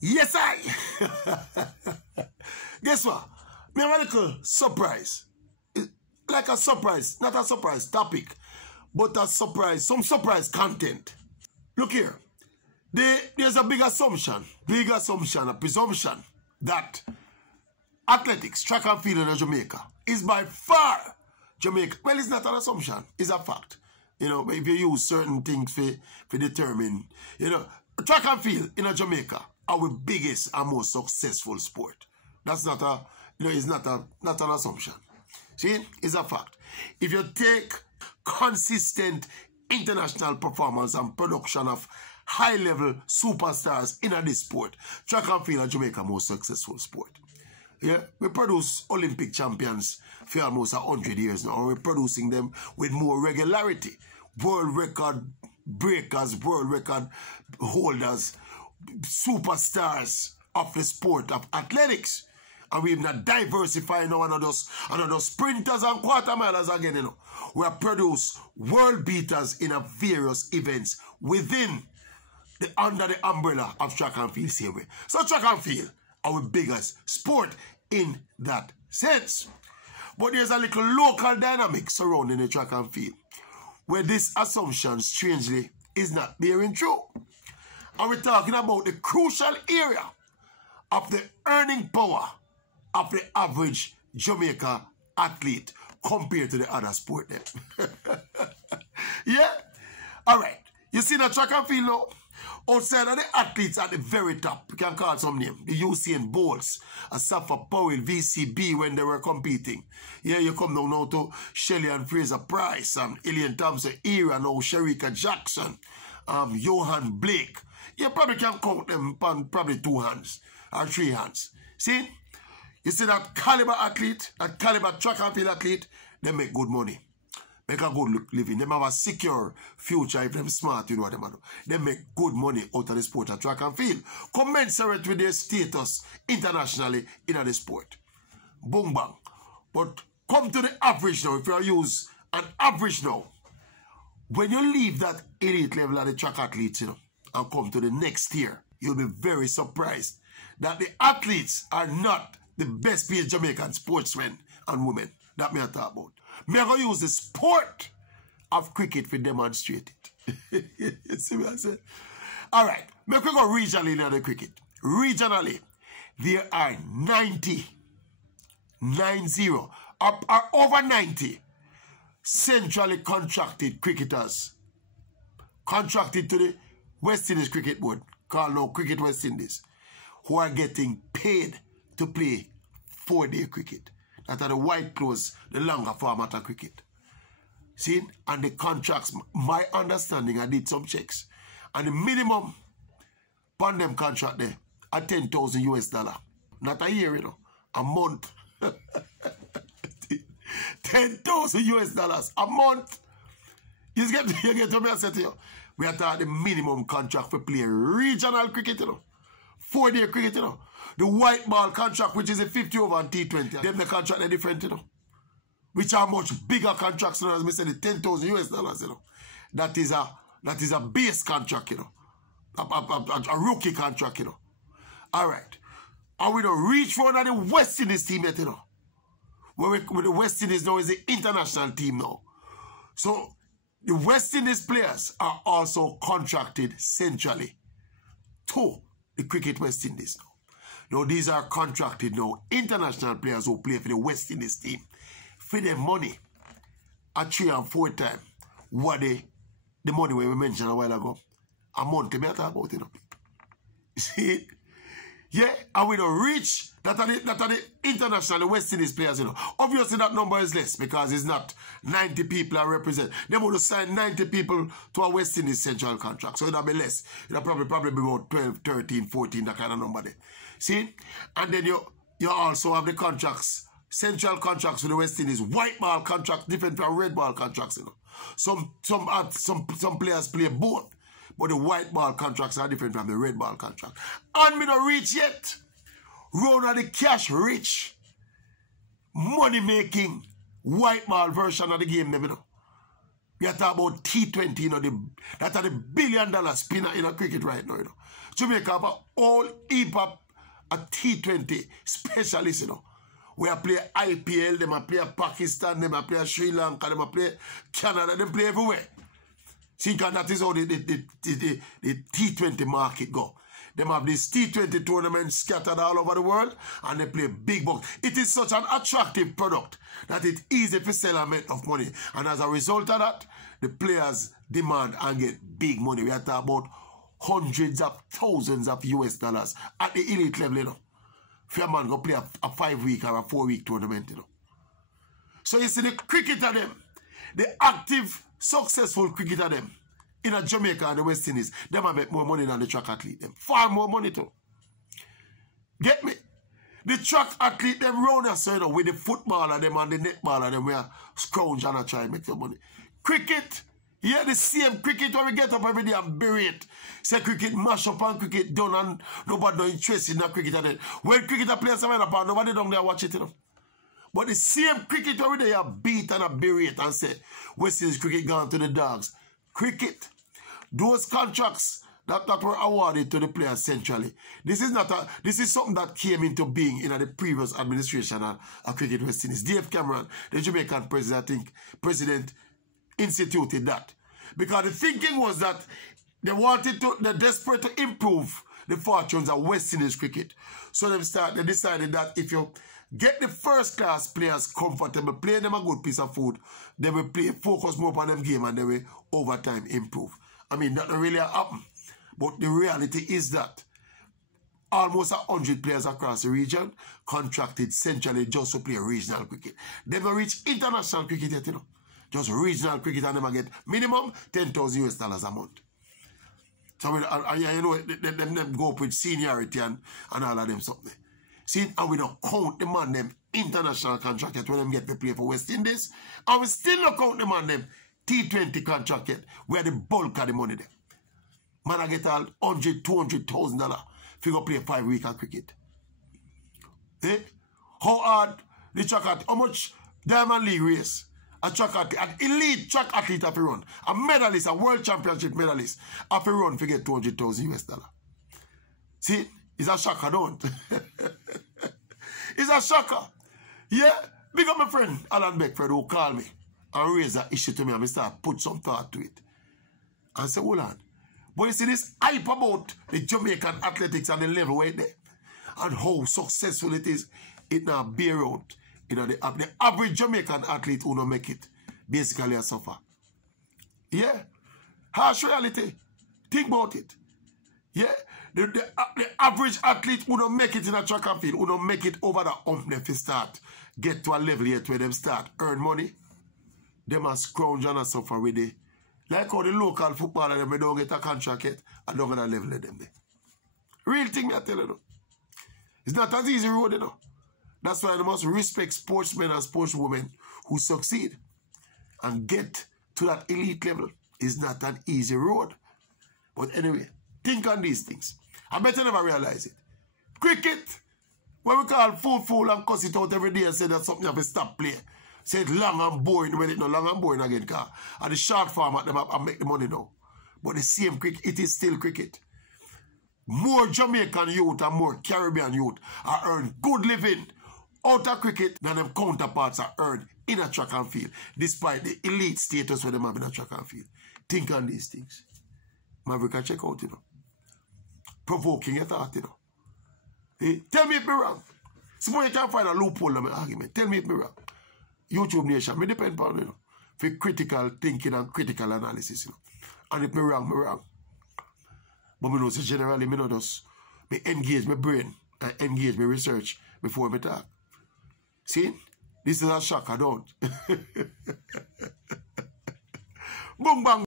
Yes, I. Guess what? Me have a little surprise. Like a surprise, not a surprise topic, but a surprise, some surprise content. Look here. There's a big assumption, a presumption that athletics, track and field in Jamaica is by far Jamaica. Well, it's not an assumption, it's a fact. You know, if you use certain things for determine, you know, track and field in Jamaica our biggest and most successful sport. That's not a, you know, it's not an assumption. See, it's a fact. If you take consistent international performance and production of high-level superstars in this sport, track and field in Jamaica most successful sport. Yeah, we produce Olympic champions for almost 100 years now. We're producing them with more regularity. World record breakers, world record holders, superstars of the sport of athletics. And we've not diversified now another sprinters and quarter milers again, you know. We have produced world beaters in a various events within under the umbrella of track and field same way. So track and field, our biggest sport in that sense. But there's a little local dynamic surrounding the track and field where this assumption, strangely, is not bearing true. And we're talking about the crucial area of the earning power of the average Jamaica athlete compared to the other sport then. Yeah? Alright. You see the track and field now? Outside of the athletes at the very top, we can call some name. The Usain Bolts, Asafa Powell, VCB when they were competing. Yeah, you come down now to Shelley and Fraser Price, Ilian Thompson era now, Sherika Jackson, Johan Blake. You probably can count them on probably 2 hands or 3 hands. See? You see that caliber athlete, that caliber track and field athlete, they make good money. Make a good living. They have a secure future if they're smart, you know what they do. They make good money out of the sport of track and field, commensurate with their status internationally in the sport. Boom bang. But come to the average now, if you use an average now, when you leave that elite level of the track athletes, you know, and come to the next tier, you'll be very surprised that the athletes are not the best paid Jamaican sportsmen and women that me I talk about. Me I go use the sport of cricket to demonstrate it. You see what I said? Alright, me we go regionally in the cricket. Regionally, there are 90, over 90 centrally contracted cricketers contracted to the West Indies Cricket Board, called now Cricket West Indies, who are getting paid to play 4-day cricket. That are the white clothes, the longer format of cricket. See? And the contracts, my understanding, I did some checks. And the minimum on them contract there are 10,000 US dollar. Not a year, you know. A month. 10,000 US dollars a month. You get what I said to you? We are talking the minimum contract for play regional cricket, you know. 4-day cricket, you know. The white ball contract, which is a 50 over and T20, them the contract are different, you know. Which are much bigger contracts, you know, as I said, the 10,000 US dollars, you know. That is a base contract, you know. A rookie contract, you know. Alright. And we don't reach for one of the West Indies team yet, you know. With the West Indies now is the international team now. So the West Indies players are also contracted centrally to the Cricket West Indies now. Now these are contracted now international players who play for the West Indies team for their money at 3 and 4 times what the money we mentioned a while ago. A month me talk about, you know. You see it? Yeah, and we don't reach that are the international West Indies players, you know. Obviously that number is less because it's not 90 people I represent. They would sign 90 people to a West Indies central contract. So it'll be less. It'll probably be about 12, 13, 14, that kind of number there. See? And then you also have the contracts, central contracts with the West Indies, white ball contracts, different from red ball contracts, you know. Some players play both. But the white ball contracts are different from the red ball contract. And we don't reach yet. Round of the cash rich, money making, white ball version of the game, you know. We are talking about T20, you know, that are the $1 billion spinner in a cricket right now, you know. Jamaica have a whole heap of a T20 specialist, you know. We are play IPL, them a play Pakistan, them a play Sri Lanka, them a play Canada, them play everywhere. See, that is how the T20 market go. Them have this T20 tournament scattered all over the world, and they play big bucks. It is such an attractive product that it's easy to sell and make enough money. And as a result of that, the players demand and get big money. We are talking about hundreds of thousands of US dollars at the elite level, you know. If your man go play a 5-week or a 4-week tournament, you know. So you see the cricket of them, the active, successful cricket of them, in a Jamaica and the West Indies, them have make more money than the track athlete. Them far more money too. Get me? The track athlete, them round us, you know, with the footballer, them and the netballer, them we are scrounge and try to make some money. Cricket, yeah, the same cricket where we get up every day and bury it. Say cricket mash up and cricket done and nobody no interest in that cricket. When cricket players are up and nobody down there watch it, you know. But the same cricket where they are beat and bury it and say, West Indies cricket gone to the dogs. Cricket, those contracts that were awarded to the players centrally. This is something that came into being in the previous administration of Cricket West Indies. Dave Cameron, the Jamaican president instituted that. Because the thinking was that they're desperate to improve the fortunes of West Indies cricket. So they decided that if you get the first class players comfortable, play them a good piece of food, they will focus more on them game and they will over time improve. I mean, that don't really happen. But the reality is that almost 100 players across the region contracted centrally just to play regional cricket. They don't reach international cricket yet, you know. Just regional cricket and them get minimum $10,000 US a month. So, you know, them go up with seniority and all of them something. See, and we don't count the man them international contract yet when them get to play for West Indies. And we still don't count the man them T20 contract yet where the bulk of the money there. Man, I get all $100,000, $200,000 if you go play 5 weeks of cricket. Eh? How hard the track athlete, how much Diamond League race a track athlete, an elite track athlete have to run, a medalist, a world championship medalist have to run to get $200,000 US. See, it's a shocker, don't? It's a shocker. Yeah? Big up my friend Alan Beckford who called me and raised that issue to me and I start put some thought to it. And say, hold on. But you see this hype about the Jamaican athletics and the level right there and how successful it is, it now bear out. You know, the average Jamaican athlete who don't make it basically a suffer. Yeah. Harsh reality. Think about it. Yeah. The average athlete who don't make it in a track and field, who don't make it over the hump if they start, get to a level yet where them start earn money, them a scrounge and a suffer with it. Like how the local footballer them don't get a contract yet, I don't get a level of them there. Real thing I tell you. It's not as easy road, you know. That's why they must respect sportsmen and sportswomen who succeed and get to that elite level. It's not an easy road. But anyway, think on these things. I bet you never realize it. Cricket, when we call fool and cuss it out every day and say that's something you have to stop playing. Say it's long and boring when it's not long and boring again. And the short form at them and make the money now. But the same cricket, it is still cricket. More Jamaican youth and more Caribbean youth are earning good living out of cricket than them counterparts are earned in a track and field, despite the elite status where them have in a track and field. Think on these things. Maverick can check out, you know. Provoking your thought, you know. Hey, tell me if me wrong. Suppose you can find a loophole in my argument. Tell me if me wrong. YouTube Nation, me depend on, you know, for critical thinking and critical analysis, you know. And if me wrong, me wrong. But me know, so generally, me know just, me engage my brain and engage my research before me talk. See? This is a shock, I don't. Boom, bang.